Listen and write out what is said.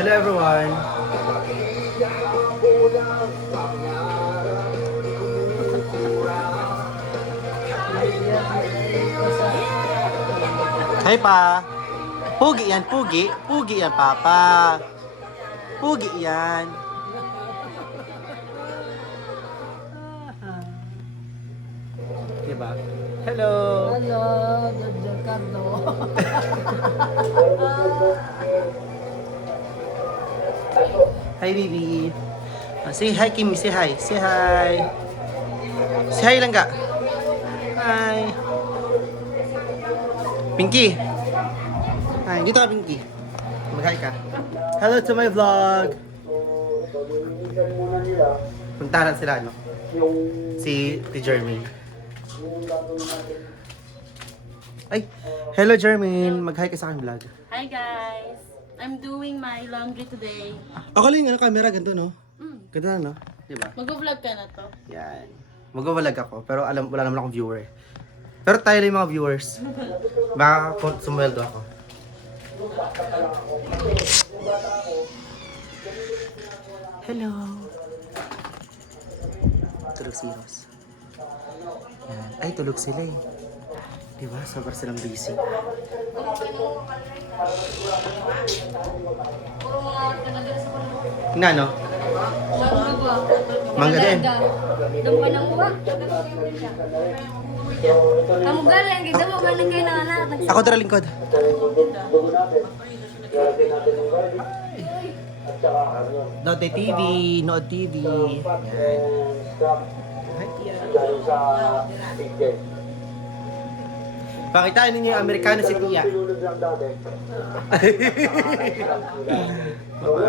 Hello everyone. Hey pa. Pugi yan, pugi. Pugi yan, papa. Pugi yan. Diba? Hello. Hello, Don Ricardo. Hi, baby. Say hi, Kimi. Say hi. Say hi. Say hi lang ka. Hi. Pinky. Hi. Dito ka, Pinky. Mag-hi ka. Hello to my vlog. Puntahan sila, no? Si Jermaine. Ay, hello Jermaine. Mag-hi ka sa aking vlog. Hi guys! I'm doing my laundry today. Ako lang yung camera, ganito, no? Ganito na, no? Diba? Mag-vlog ka na to. Yan. Mag-vlog ako, pero wala naman akong viewer. Pero tayo lang yung mga viewers. Baka sumweldo ako. Hello. Tulog si Ros. Yan. Ay, tulog sila eh. Diba? Sobrang silang busy. Na, no? Mangga din. Damo ng uwa. Kamu galing, kita mo galing kayo ng anak. Ako tara lingkod. Note TV, Nood TV. Yan. Hi, Tia. Pakitaan ninyo yung Amerikano si Tia.